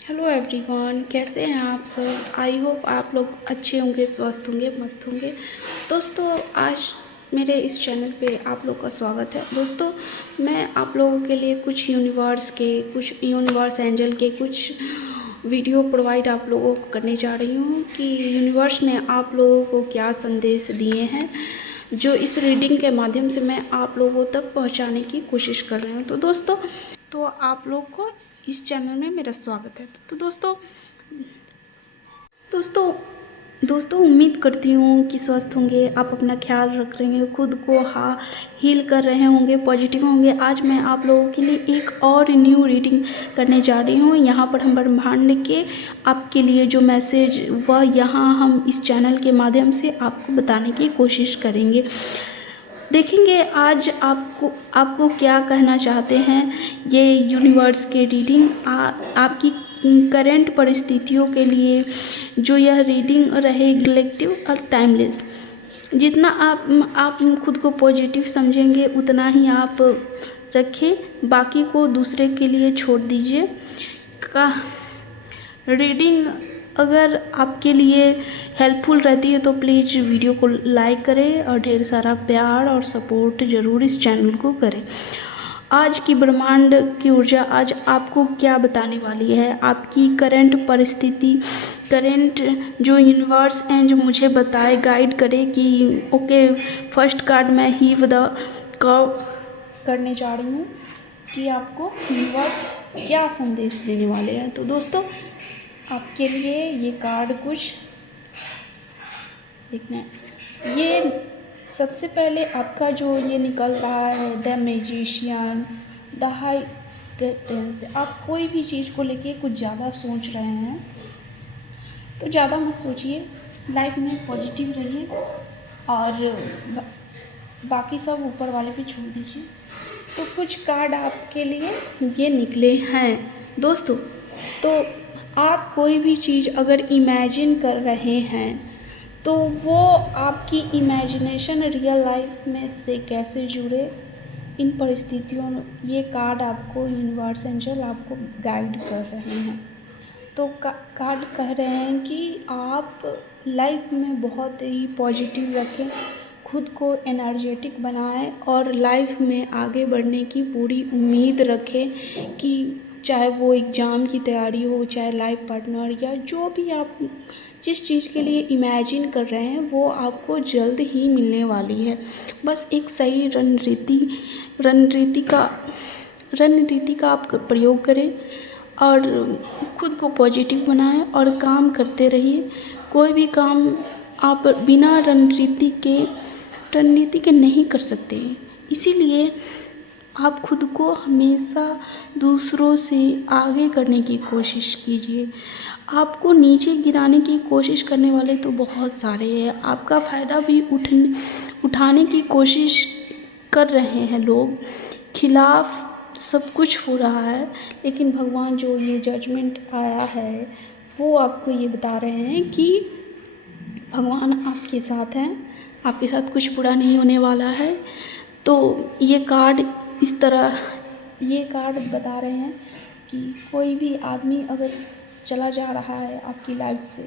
Hello everyone, कैसे हैं आप सब। आई होप आप लोग अच्छे होंगे, स्वस्थ होंगे, मस्त होंगे। दोस्तों, आज मेरे इस चैनल पे आप लोग का स्वागत है। दोस्तों, मैं आप लोगों के लिए कुछ यूनिवर्स एंजल के कुछ वीडियो प्रोवाइड आप लोगों को करने जा रही हूँ कि यूनिवर्स ने आप लोगों को क्या संदेश दिए हैं, जो इस रीडिंग के माध्यम से मैं आप लोगों तक पहुँचाने की कोशिश कर रही हूँ। तो दोस्तों, आप लोग को इस चैनल में मेरा स्वागत है। तो दोस्तों दोस्तों उम्मीद करती हूँ कि स्वस्थ होंगे, आप अपना ख्याल रख रहे हैं, खुद को हील कर रहे होंगे, पॉजिटिव होंगे। आज मैं आप लोगों के लिए एक और न्यू रीडिंग करने जा रही हूँ। यहाँ पर हम ब्रह्मांड के आपके लिए जो मैसेज वह यहाँ हम इस चैनल के माध्यम से आपको बताने की कोशिश करेंगे। देखेंगे आज आपको क्या कहना चाहते हैं ये यूनिवर्स के रीडिंग आपकी करंट परिस्थितियों के लिए। जो यह रीडिंग रहे कलेक्टिव और टाइमलेस। जितना आप खुद को पॉजिटिव समझेंगे उतना ही आप रखें, बाकी को दूसरे के लिए छोड़ दीजिए। का रीडिंग अगर आपके लिए हेल्पफुल रहती है तो प्लीज़ वीडियो को लाइक करें और ढेर सारा प्यार और सपोर्ट ज़रूर इस चैनल को करें। आज की ब्रह्मांड की ऊर्जा आज आपको क्या बताने वाली है, आपकी करंट परिस्थिति, करंट जो यूनिवर्स एंड जो मुझे बताए, गाइड करे कि ओके। फर्स्ट कार्ड मैं हीव द कर्व करने जा रही हूँ कि आपको यूनिवर्स क्या संदेश देने वाले हैं। तो दोस्तों, आपके लिए ये कार्ड कुछ देखना है। ये सबसे पहले आपका जो ये निकल रहा है the magician, the high tense. आप कोई भी चीज़ को लेके कुछ ज़्यादा सोच रहे हैं तो ज़्यादा मत सोचिए, लाइफ में पॉजिटिव रहिए और बाकी सब ऊपर वाले पे छोड़ दीजिए। तो कुछ कार्ड आपके लिए ये निकले हैं दोस्तों। तो आप कोई भी चीज़ अगर इमेजिन कर रहे हैं तो वो आपकी इमेजिनेशन रियल लाइफ में से कैसे जुड़े, इन परिस्थितियों में ये कार्ड आपको यूनिवर्स एंजल आपको गाइड कर रहे हैं। तो कार्ड कह रहे हैं कि आप लाइफ में बहुत ही पॉजिटिव रखें, खुद को एनर्जेटिक बनाएं और लाइफ में आगे बढ़ने की पूरी उम्मीद रखें कि चाहे वो एग्ज़ाम की तैयारी हो, चाहे लाइफ पार्टनर, या जो भी आप जिस चीज़ के लिए इमेजिन कर रहे हैं वो आपको जल्द ही मिलने वाली है। बस एक सही रणनीति का आप प्रयोग करें और खुद को पॉजिटिव बनाएं और काम करते रहिए। कोई भी काम आप बिना रणनीति के नहीं कर सकते। इसीलिए आप खुद को हमेशा दूसरों से आगे करने की कोशिश कीजिए। आपको नीचे गिराने की कोशिश करने वाले तो बहुत सारे हैं, आपका फ़ायदा भी उठाने की कोशिश कर रहे हैं लोग, खिलाफ सब कुछ हो रहा है। लेकिन भगवान जो ये जजमेंट आया है वो आपको ये बता रहे हैं कि भगवान आपके साथ हैं, आपके साथ कुछ बुरा नहीं होने वाला है। तो ये कार्ड बता रहे हैं कि कोई भी आदमी अगर चला जा रहा है आपकी लाइफ से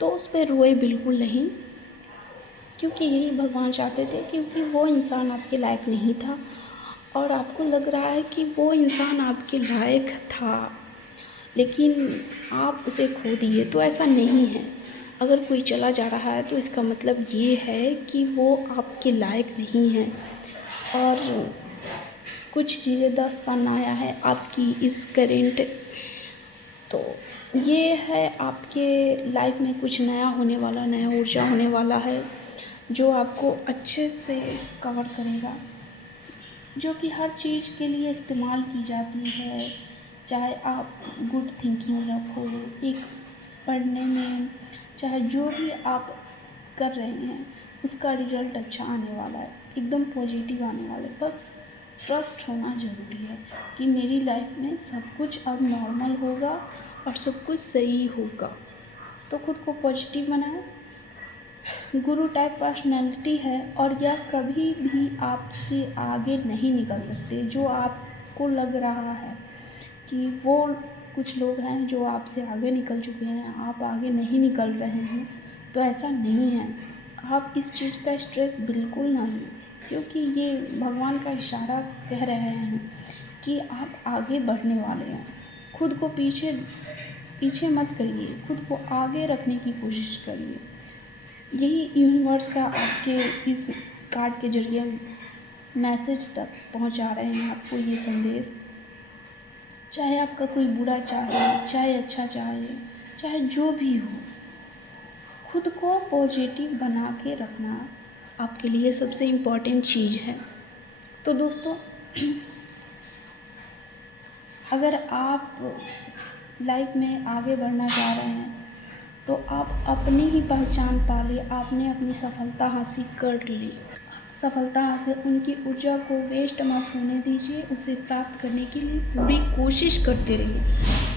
तो उस पर रोए बिल्कुल नहीं, क्योंकि यही भगवान चाहते थे। क्योंकि वो इंसान आपके लायक नहीं था और आपको लग रहा है कि वो इंसान आपके लायक था लेकिन आप उसे खो दिए। तो ऐसा नहीं है। अगर कोई चला जा रहा है तो इसका मतलब ये है कि वो आपके लायक नहीं है। और कुछ चीज़ें 10 सन आया है आपकी इस करेंट। तो ये है आपके लाइफ में कुछ नया होने वाला, नया ऊर्जा होने वाला है जो आपको अच्छे से कवर करेगा, जो कि हर चीज़ के लिए इस्तेमाल की जाती है। चाहे आप गुड थिंकिंग रखो एक पढ़ने में, चाहे जो भी आप कर रहे हैं उसका रिज़ल्ट अच्छा आने वाला है, एकदम पॉजिटिव आने वाला है। बस ट्रस्ट होना ज़रूरी है कि मेरी लाइफ में सब कुछ अब नॉर्मल होगा और सब कुछ सही होगा। तो खुद को पॉजिटिव बनाएं। गुरु टाइप पर्सनैलिटी है और यह कभी भी आपसे आगे नहीं निकल सकते। जो आपको लग रहा है कि वो कुछ लोग हैं जो आपसे आगे निकल चुके हैं, आप आगे नहीं निकल रहे हैं, तो ऐसा नहीं है। आप इस चीज़ का स्ट्रेस बिल्कुल ना लें, क्योंकि ये भगवान का इशारा कह रहे हैं कि आप आगे बढ़ने वाले हैं। खुद को पीछे पीछे मत करिए, खुद को आगे रखने की कोशिश करिए। यही यूनिवर्स का आपके इस कार्ड के ज़रिए मैसेज तक पहुंचा रहे हैं आपको ये संदेश। चाहे आपका कोई बुरा चाहे, चाहे अच्छा चाहे, चाहे जो भी हो, खुद को पॉजिटिव बना के रखना आपके लिए सबसे इम्पॉर्टेंट चीज़ है। तो दोस्तों, अगर आप लाइफ में आगे बढ़ना चाह रहे हैं तो आप अपनी ही पहचान पा लिए, आपने अपनी सफलता हासिल कर ली। सफलता हासिल, उनकी ऊर्जा को वेस्ट मत होने दीजिए, उसे प्राप्त करने के लिए पूरी कोशिश करते रहिए।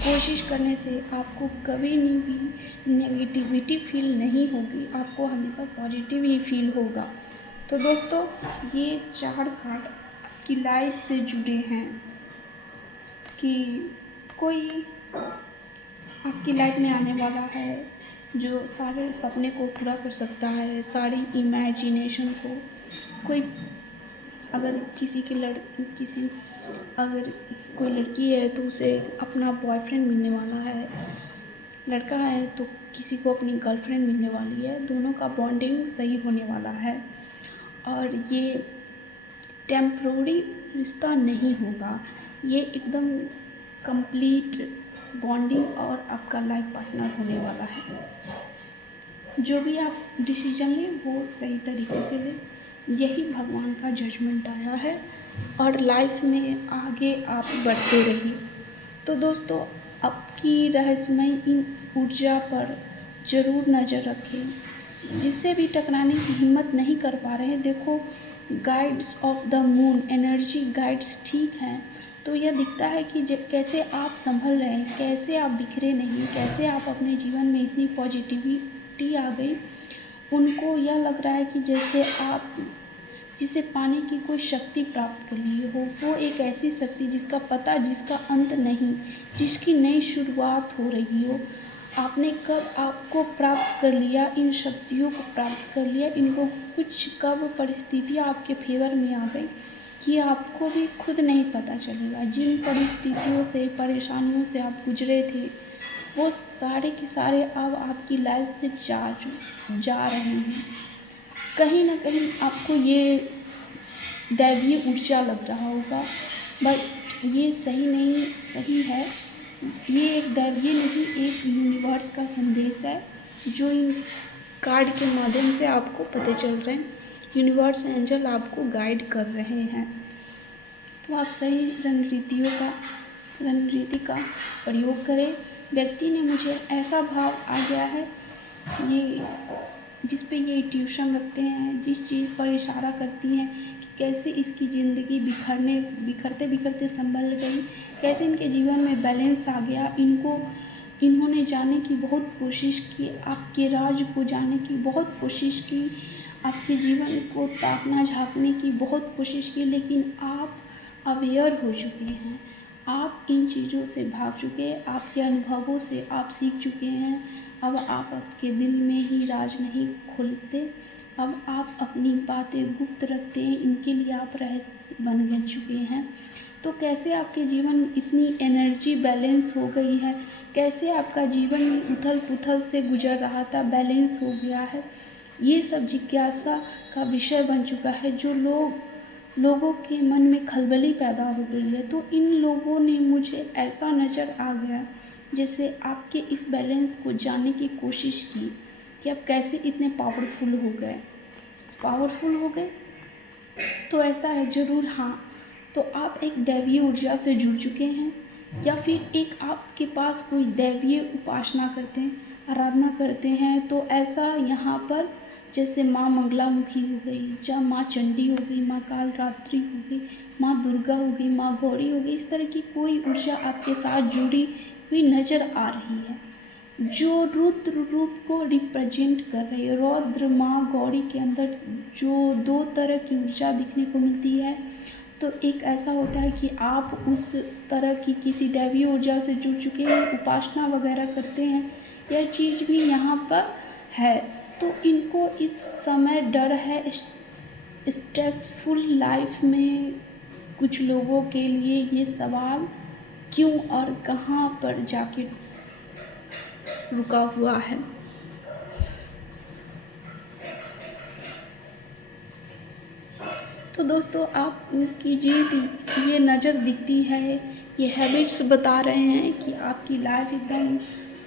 कोशिश करने से आपको कभी भी नेगेटिविटी फील नहीं होगी, आपको हमेशा पॉजिटिव ही फील होगा। तो दोस्तों, ये 4 कार्ड आपकी लाइफ से जुड़े हैं कि कोई आपकी लाइफ में आने वाला है जो सारे सपने को पूरा कर सकता है, सारी इमेजिनेशन को। कोई अगर अगर कोई लड़की है तो उसे अपना बॉयफ्रेंड मिलने वाला है, लड़का है तो किसी को अपनी गर्लफ्रेंड मिलने वाली है, दोनों का बॉन्डिंग सही होने वाला है। और ये टेम्प्रोरी रिश्ता नहीं होगा, ये एकदम कंप्लीट बॉन्डिंग और आपका लाइफ पार्टनर होने वाला है। जो भी आप डिसीजन लें वो सही तरीके से लें, यही भगवान का जजमेंट आया है, और लाइफ में आगे आप बढ़ते रहिए। तो दोस्तों, आपकी रहस्यमय इन ऊर्जा पर ज़रूर नज़र रखें। जिससे भी टकराने की हिम्मत नहीं कर पा रहे हैं, देखो guides of the moon energy guides ठीक हैं, तो यह दिखता है कि कैसे आप संभल रहे हैं, कैसे आप बिखरे नहीं, कैसे आप अपने जीवन में इतनी पॉजिटिविटी आ गई। उनको यह लग रहा है कि जैसे आप जिसे पाने की कोई शक्ति प्राप्त कर लिए हो, वो एक ऐसी शक्ति जिसका पता, जिसका अंत नहीं, जिसकी नई शुरुआत हो रही हो। आपने कब आपको प्राप्त कर लिया, इन शक्तियों को प्राप्त कर लिया, इनको कुछ कब परिस्थितियाँ आपके फेवर में आ गई कि आपको भी खुद नहीं पता चलेगा। जिन परिस्थितियों से, परेशानियों से आप गुजरे थे, वो सारे के सारे अब आपकी लाइफ से जा रहे हैं। कहीं ना कहीं आपको ये दैवीय ऊर्जा लग रहा होगा, बट ये सही है। ये एक दैवीय नहीं, एक यूनिवर्स का संदेश है जो इन कार्ड के माध्यम से आपको पता चल रहे हैं। यूनिवर्स एंजल आपको गाइड कर रहे हैं, तो आप सही रणनीति का प्रयोग करें। व्यक्ति ने मुझे ऐसा भाव आ गया है, ये जिस पे ये ट्यूशन रखते हैं, जिस चीज़ पर इशारा करती हैं कि कैसे इसकी ज़िंदगी बिखरते संभल गई, कैसे इनके जीवन में बैलेंस आ गया। इन्होंने जाने की बहुत कोशिश की, आपके राज को जानने की बहुत कोशिश की, आपके जीवन को ताकना झांकने की बहुत कोशिश की, लेकिन आप अवेयर हो चुके हैं, आप इन चीज़ों से भाग चुके हैं, आपके अनुभवों से आप सीख चुके हैं। अब आप आपके दिल में ही राज नहीं खोलते, अब आप अपनी बातें गुप्त रखते हैं, इनके लिए आप रहस्य बन चुके हैं। तो कैसे आपके जीवन में इतनी एनर्जी बैलेंस हो गई है, कैसे आपका जीवन में उथल पुथल से गुजर रहा था बैलेंस हो गया है, ये सब जिज्ञासा का विषय बन चुका है, जो लोगों के मन में खलबली पैदा हो गई है। तो इन लोगों ने मुझे ऐसा नज़र आ गया जैसे आपके इस बैलेंस को जानने की कोशिश की कि आप कैसे इतने पावरफुल हो गए। तो ऐसा है ज़रूर, हाँ। तो आप एक दैवीय ऊर्जा से जुड़ चुके हैं, या फिर एक आपके पास कोई दैवीय उपासना करते हैं, आराधना करते हैं। तो ऐसा यहाँ पर जैसे माँ मंगलामुखी हो गई, या माँ चंडी हो गई, माँ कालरात्रि हो गई, माँ दुर्गा हो गई, माँ गौरी हो गई, इस तरह की कोई ऊर्जा आपके साथ जुड़ी हुई नज़र आ रही है, जो रुद्र रूप को रिप्रेजेंट कर रही है। रौद्र माँ गौरी के अंदर जो 2 तरह की ऊर्जा दिखने को मिलती है, तो एक ऐसा होता है कि आप उस तरह की किसी दैवीय ऊर्जा से जुड़ चुके हैं, उपासना वगैरह करते हैं, यह चीज़ भी यहाँ पर है। तो इनको इस समय डर है स्ट्रेसफुल लाइफ में कुछ लोगों के लिए ये सवाल क्यों और कहाँ पर जाके रुका हुआ है। तो दोस्तों आपकी जीत ये नज़र दिखती है, ये हैबिट्स बता रहे हैं कि आपकी लाइफ एकदम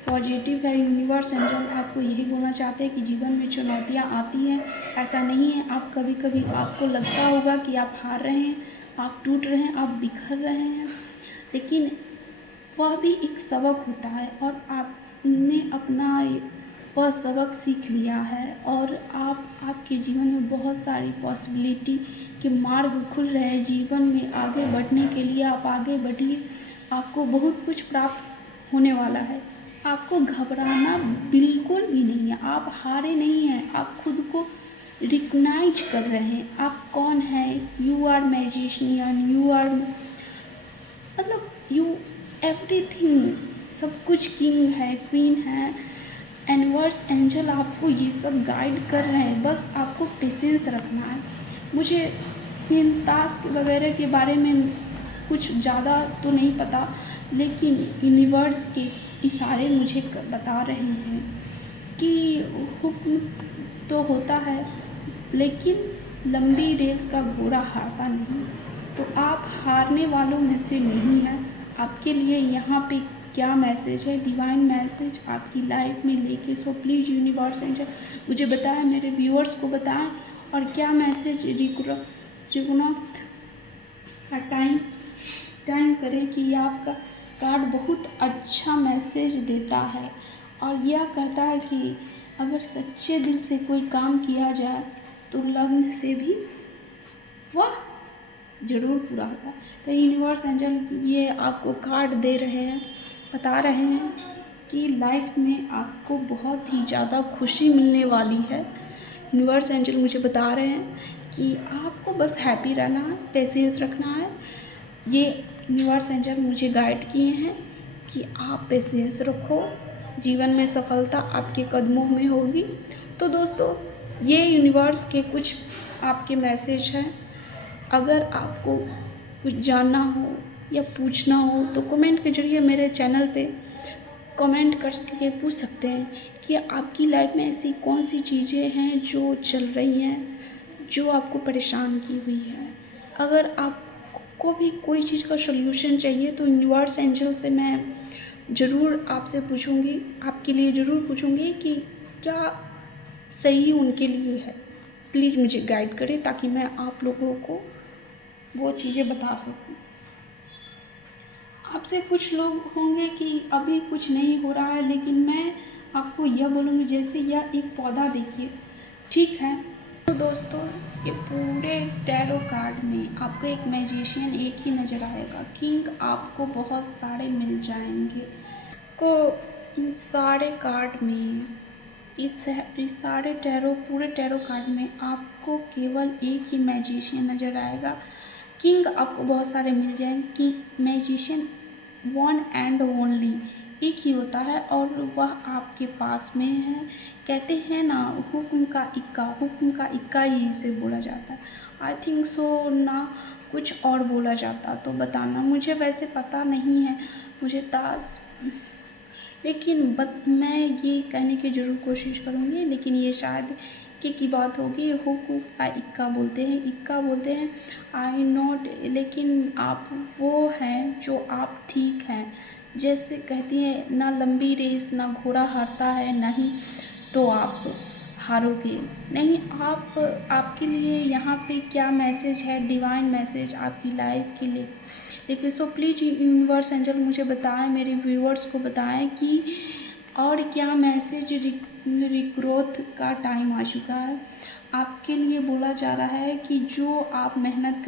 पॉजिटिव है। यूनिवर्स एंजल आपको यही बोलना चाहते हैं कि जीवन में चुनौतियाँ आती हैं, ऐसा नहीं है। आप कभी कभी आपको लगता होगा कि आप हार रहे हैं, आप टूट रहे हैं, आप बिखर रहे हैं, लेकिन वह भी एक सबक होता है और आपने अपना वह सबक सीख लिया है और आपके जीवन में बहुत सारी पॉसिबिलिटी के मार्ग खुल रहे हैं। जीवन में आगे बढ़ने के लिए आप आगे बढ़िए, आपको बहुत कुछ प्राप्त होने वाला है। आपको घबराना बिल्कुल भी नहीं है, आप हारे नहीं हैं, आप खुद को रिकग्नाइज कर रहे हैं आप कौन हैं। You are magician, you are मतलब यू एवरीथिंग, सब कुछ किंग है, क्वीन है। यूनिवर्स एंजल आपको ये सब गाइड कर रहे हैं, बस आपको पेशेंस रखना है। मुझे इन टास्क वगैरह के बारे में कुछ ज़्यादा तो नहीं पता, लेकिन यूनिवर्स के इशारे मुझे बता रहे हैं कि हुक्म तो होता है, लेकिन लंबी रेस का घोड़ा हारता नहीं। तो आप हारने वालों में से नहीं हैं। आपके लिए यहाँ पे क्या मैसेज है, डिवाइन मैसेज आपकी लाइफ में लेके। सो प्लीज़ यूनिवर्स एंजल मुझे बताएं, मेरे व्यूअर्स को बताएं, और क्या मैसेज रिगुनाथ का टाइम करें कि ये आपका कार्ड बहुत अच्छा मैसेज देता है और यह कहता है कि अगर सच्चे दिल से कोई काम किया जाए तो लग्न से भी वह ज़रूर पूरा होता है। तो यूनिवर्स एंजल ये आपको कार्ड दे रहे हैं, बता रहे हैं कि लाइफ में आपको बहुत ही ज़्यादा खुशी मिलने वाली है। यूनिवर्स एंजल मुझे बता रहे हैं कि आपको बस हैप्पी रहना है, पेशेंस रखना है। ये यूनिवर्स एंजल मुझे गाइड किए हैं कि आप पेशेंस रखो, जीवन में सफलता आपके कदमों में होगी। तो दोस्तों ये यूनिवर्स के कुछ आपके मैसेज हैं। अगर आपको कुछ जानना हो या पूछना हो तो कमेंट के जरिए मेरे चैनल पे कमेंट करके पूछ सकते हैं कि आपकी लाइफ में ऐसी कौन सी चीज़ें हैं जो चल रही हैं, जो आपको परेशान की हुई है। अगर आपको भी कोई चीज़ का सॉल्यूशन चाहिए तो यूनिवर्स एंजल से मैं ज़रूर आपसे पूछूंगी, आपके लिए ज़रूर पूछूंगी कि क्या सही उनके लिए है। प्लीज़ मुझे गाइड करें ताकि मैं आप लोगों को वो चीज़ें बता सकूं। आपसे कुछ लोग होंगे कि अभी कुछ नहीं हो रहा है, लेकिन मैं आपको यह बोलूँगी जैसे यह एक पौधा देखिए, ठीक है। तो दोस्तों ये पूरे टैरो कार्ड में आपको एक मैजिशियन एक ही नज़र आएगा, किंग आपको बहुत सारे मिल जाएंगे। को इन सारे कार्ड में इस सारे पूरे टैरो कार्ड में आपको केवल एक ही मैजिशियन नज़र आएगा। किंग आपको बहुत सारे मिल जाएंगे कि मैजिशियन वन एंड ओनली एक ही होता है और वह आपके पास में है। कहते हैं ना हुक्म का इक्का ही इसे बोला जाता है। आई थिंक सो ना कुछ और बोला जाता तो बताना, मुझे वैसे पता नहीं है, मुझे तास, लेकिन मैं ये कहने की ज़रूर कोशिश करूँगी। लेकिन ये शायद की बात होगी। हुक्म का इक्का बोलते हैं आई नोट, लेकिन आप वो हैं जो आप ठीक हैं। जैसे कहती हैं ना लंबी रेस ना घोड़ा हारता है, नहीं तो आप हारोगे नहीं। आपके लिए यहाँ पे क्या मैसेज है, डिवाइन मैसेज आपकी लाइफ के लिए। देखिए सो प्लीज़ यूनिवर्स एंजल मुझे बताएं, मेरे व्यूअर्स को बताएं कि और क्या मैसेज रिग्रोथ का टाइम आ चुका है। आपके लिए बोला जा रहा है कि जो आप मेहनत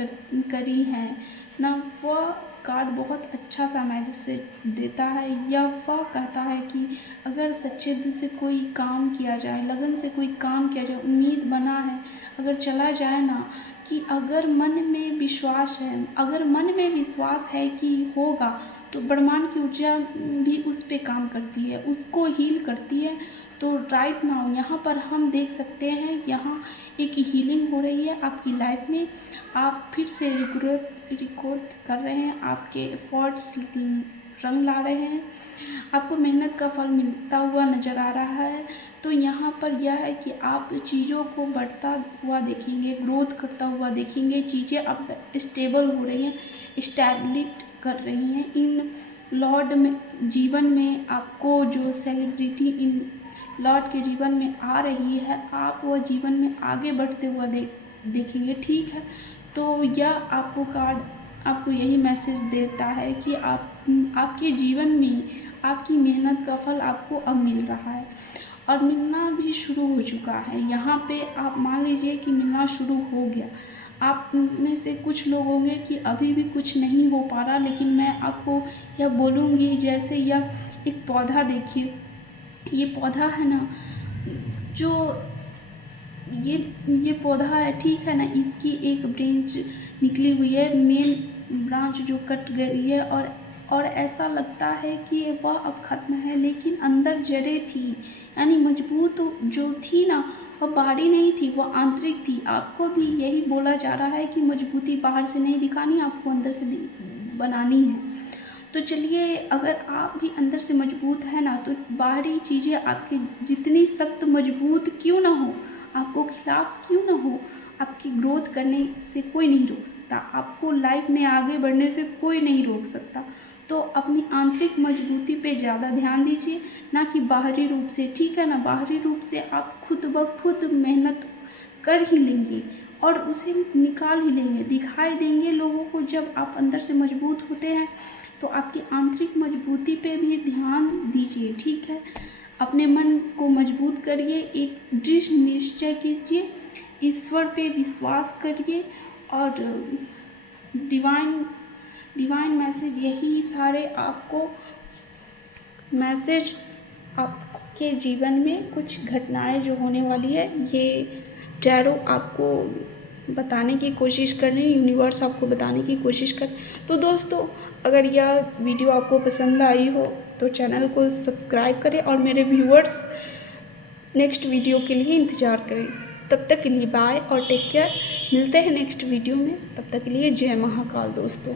करी हैं ना, वह कार्ड बहुत अच्छा सा मैसेज देता है। यह वह कहता है कि अगर सच्चे दिल से कोई काम किया जाए, लगन से कोई काम किया जाए, उम्मीद बना है, अगर चला जाए ना कि अगर मन में विश्वास है, अगर मन में विश्वास है कि होगा, तो ब्रह्मांड की ऊर्जा भी उस पे काम करती है, उसको हील करती है। तो राइट नाउ यहाँ पर हम देख सकते हैं, यहाँ एक हीलिंग हो रही है आपकी लाइफ में। आप फिर से रिग्रोथ कर रहे हैं, आपके एफर्ट्स रंग ला रहे हैं, आपको मेहनत का फल मिलता हुआ नज़र आ रहा है। तो यहाँ पर यह है कि आप चीज़ों को बढ़ता हुआ देखेंगे, ग्रोथ करता हुआ देखेंगे, चीज़ें अब स्टेबल हो रही हैं, इस्टेब्लिश कर रही हैं इन लॉर्ड में। जीवन में आपको जो सेलिब्रिटी इन लॉर्ड के जीवन में आ रही है, आप वह जीवन में आगे बढ़ते हुआ देखेंगे, ठीक है। तो यह आपको कार्ड आपको यही मैसेज देता है कि आपके जीवन में आपकी मेहनत का फल आपको अब मिल रहा है और मिलना भी शुरू हो चुका है। यहाँ पे आप मान लीजिए कि मिलना शुरू हो गया। आप में से कुछ लोग होंगे कि अभी भी कुछ नहीं हो पा रहा, लेकिन मैं आपको यह बोलूँगी, जैसे यह एक पौधा देखिए, ये पौधा है ना, जो ये पौधा है, ठीक है ना, इसकी एक ब्रांच निकली हुई है, मेन ब्रांच जो कट गई है, और ऐसा लगता है कि वह अब ख़त्म है, लेकिन अंदर जड़ें थी, यानी मजबूत जो थी ना, वह बाहरी नहीं थी, वह आंतरिक थी। आपको भी यही बोला जा रहा है कि मजबूती बाहर से नहीं दिखानी, आपको अंदर से बनानी है। तो चलिए, अगर आप भी अंदर से मजबूत है ना, तो बाहरी चीज़ें आपकी जितनी सख्त मजबूत क्यों ना हो, आपको खिलाफ क्यों ना हो, आपकी ग्रोथ करने से कोई नहीं रोक सकता, आपको लाइफ में आगे बढ़ने से कोई नहीं रोक सकता। तो अपनी आंतरिक मजबूती पे ज़्यादा ध्यान दीजिए, ना कि बाहरी रूप से, ठीक है ना। बाहरी रूप से आप खुद ब खुद मेहनत कर ही लेंगे और उसे निकाल ही लेंगे, दिखाई देंगे लोगों को। जब आप अंदर से मजबूत होते हैं तो आपकी आंतरिक मजबूती पे भी ध्यान दीजिए, ठीक है। अपने मन को मजबूत करिए, एक दृढ़ निश्चय कीजिए, ईश्वर पे विश्वास करिए, और डिवाइन मैसेज यही सारे आपको मैसेज आपके जीवन में कुछ घटनाएं जो होने वाली है, ये टैरो आपको बताने की कोशिश कर रही है, यूनिवर्स आपको बताने की कोशिश कर। तो दोस्तों, अगर यह वीडियो आपको पसंद आई हो तो चैनल को सब्सक्राइब करें और मेरे व्यूअर्स नेक्स्ट वीडियो के लिए इंतज़ार करें। तब तक के लिए बाय और टेक केयर। मिलते हैं नेक्स्ट वीडियो में, तब तक के लिए जय महाकाल दोस्तों।